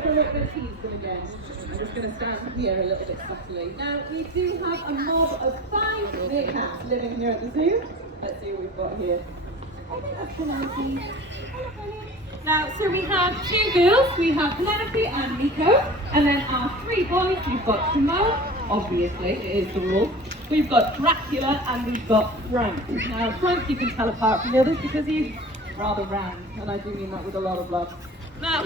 go for a little bit of teasing again. I'm just going to stand here a little bit subtly. Now, we do have a mob of 5 meerkats living here at the zoo. Let's see what we've got here. I think that's Penelope. Now, so we have 2 girls. We have Penelope and Nico. And then our 3 boys, we've got Timon, obviously, it is the rule. We've got Dracula and we've got Frank. Now, Frank you can tell apart from the others because he's rather round, and I do mean that with a lot of love. Now,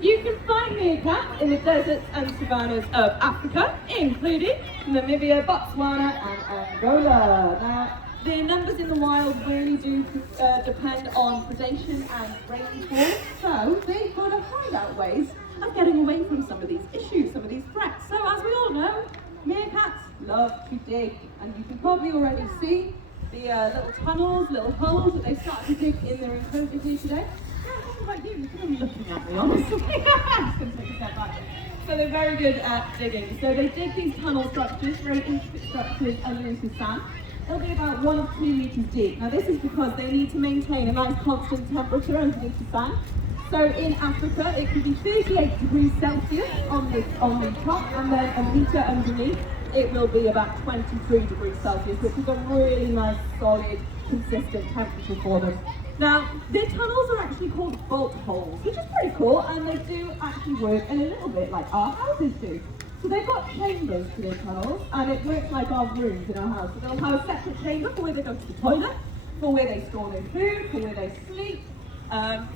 you can find meerkats in the deserts and savannas of Africa, including Namibia, Botswana and Angola. Now, the numbers in the wild really do depend on predation and rainfall, so they've got to find out ways of getting away from some of these issues, some of these threats. So as we all know, meerkats love to dig, and you can probably already see the little tunnels, little holes that they started to dig in their enclosure here today. Like you could be looking at me, honestly. I'm just going to take a step back. So they're very good at digging. So they dig these tunnel structures, very intricate structures underneath the sand. They'll be about 1 or 2 meters deep. Now this is because they need to maintain a nice constant temperature underneath the sand. So in Africa, it can be 38 degrees Celsius on the top, and then a meter underneath, it will be about 23 degrees Celsius, which is a really nice, solid, consistent temperature for them. Now, their tunnels are actually called bolt holes, which is pretty cool, and they do actually work in a little bit like our houses do. So they've got chambers to their tunnels, and it works like our rooms in our house. So they'll have a separate chamber for where they go to the toilet, for where they store their food, for where they sleep,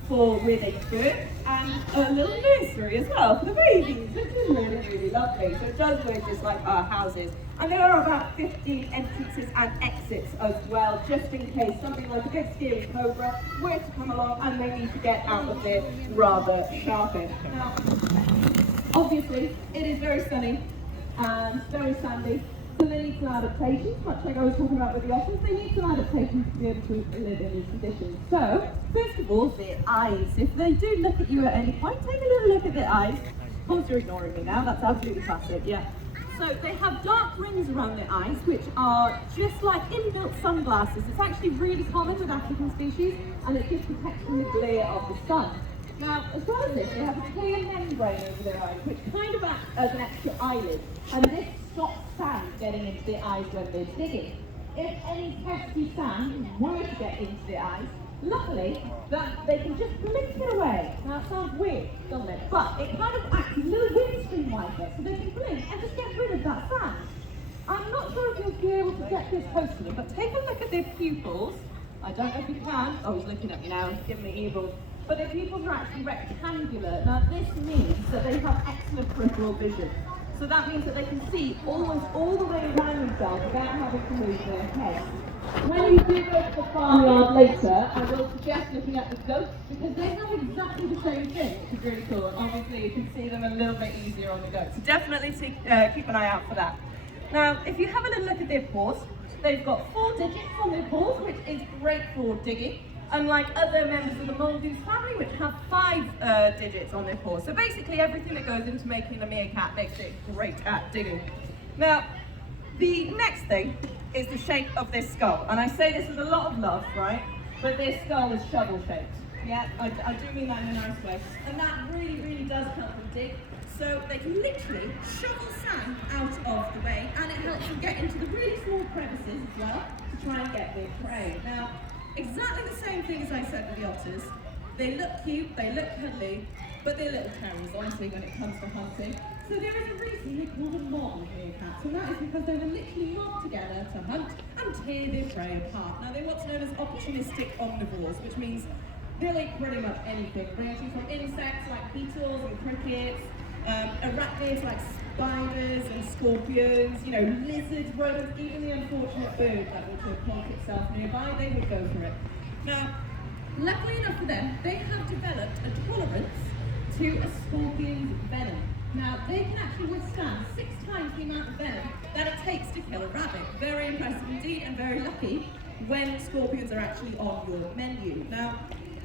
for where they work, and a little nursery as well for the babies, which is really, really lovely. So it does work just like our houses. And there are about 15 entrances and exits as well, just in case something like a big scary cobra were to come along and they need to get out of there rather sharpish. Now, obviously, it is very sunny and very sandy, so they need some adaptations, much like I was talking about with the otters. They need some adaptations to be able to live in these conditions. So, first of all, their eyes. If they do look at you at any point, take a little look at their eyes. Of course, you're ignoring me now, that's absolutely classic, yeah. So they have dark rings around their eyes, which are just like inbuilt sunglasses. It's actually really common with African species, and it just protects from the glare of the sun. Now, as well as this, they have a clear membrane over their eyes, which kind of acts as an extra eyelid, and this stops sand getting into their eyes when they're digging. If any pesky sand were to get into their eyes, luckily, that they can just blink it away. Now, it sounds weird, doesn't it? But it kind of acts as a little windscreen wiper, so they can blink and just get rid of that sand. I'm not sure if you'll be able to get this close to them, but take a look at their pupils. I don't know if you can. Oh, he's looking at me now, he's giving me evil. But their pupils are actually rectangular. Now, this means that they have excellent peripheral vision. So that means that they can see almost all the way around themselves without having to move their head. When you do go to the farmyard later, I will suggest looking at the goats because they have exactly the same thing, which is really cool. And obviously you can see them a little bit easier on the goats. So definitely keep an eye out for that. Now, if you have a little look at their paws, they've got 4 digits on their paws, which is great for digging. Unlike other members of the mongoose family, which have 5 digits on their paws. So basically everything that goes into making a meerkat makes it great at digging. Now, the next thing is the shape of their skull. And I say this with a lot of love, right? But their skull is shovel-shaped. Yeah, I do mean that in a nice way. And that really, really does help them dig. So they can literally shovel sand out of the way, and it helps them get into the really small crevices as well to try and get their prey. Now, exactly the same thing as I said with the otters. They look cute, they look cuddly, but they're little terrors, honestly, when it comes to hunting. So there is a reason they call them mob meerkats, and that is because they were literally mobbed together to hunt and tear their prey apart. Now, they're what's known as opportunistic omnivores, which means they'll eat pretty much anything, ranging from insects like beetles and crickets, arachnids like spiders and scorpions, you know, lizards, rodents, even the unfortunate bird that were to plonk itself nearby, they would go for it. Now, luckily enough for them, they have developed a tolerance to a scorpion's venom. Now, they can actually withstand 6 times the amount of venom that it takes to kill a rabbit. Very impressive indeed, and very lucky when scorpions are actually on your menu. Now,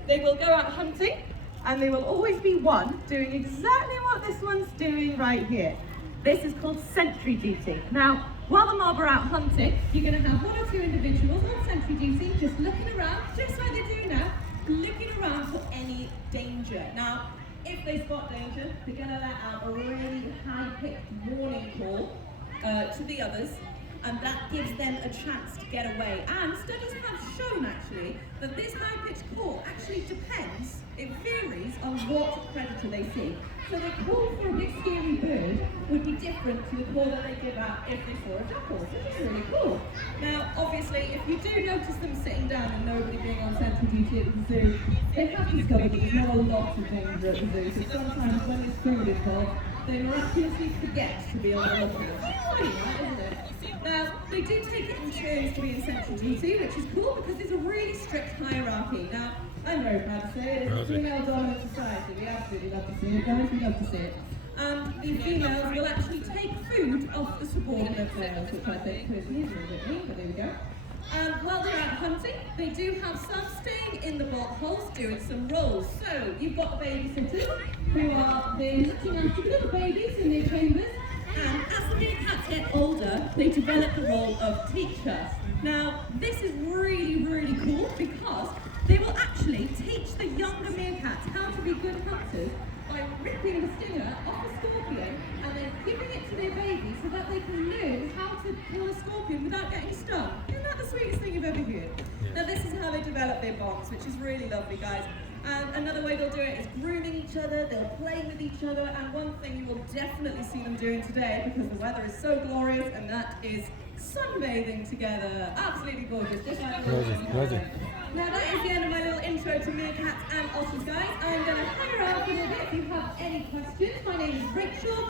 they will go out hunting, and there will always be one doing exactly what this one's doing right here. This is called sentry duty. Now, while the mob are out hunting, you're going to have 1 or 2 individuals on sentry duty, just looking around, just like they do now, looking around for any danger. Now, if they spot danger, they're going to let out a really high-pitched warning call to the others, and that gives them a chance to get away. And studies have shown actually that this high-pitched call actually depends, it varies on what predator they see. So the call for a big scary bird would be different to the call that they give out if they saw a jackal, which is really cool. Now obviously if you do notice them sitting down and nobody being on central duty at the zoo, they have discovered that there's not a lot of danger at the zoo, so sometimes when there's food involved, they miraculously forget to be on the lookout. Funny, right, isn't it? Now, they do take it in turns to be in central duty, which is cool because there's a really strict hierarchy. Now, I'm very proud to say it is a female-dominant society. We absolutely love to see it, guys. We love to see it. And the females will actually take food off the subordinate males, which I think personally is a little bit mean, but there we go. And while they're out hunting, they do have some staying in the bog holes doing some roles. So, you've got the babysitters who are there looking after little babies in their chambers. And as the meerkats get older, they develop the role of teacher. Now, this is really, really cool because they will actually teach the younger meerkats how to be good hunters by ripping the stinger off a scorpion and then giving it to their baby so that they can learn how to kill a scorpion without getting stung. Isn't that the sweetest thing you've ever heard? Now, this is how they develop their bonds, which is really lovely, guys. And another way they'll do it is grooming each other, they'll play with each other, and one thing you will definitely see them doing today, because the weather is so glorious, and that is sunbathing together. Absolutely gorgeous, just like Gorgeous. Now that is the end of my little intro to meerkats and otters, guys. I'm going to hang around for a little bit if you have any questions. My name is Rachel.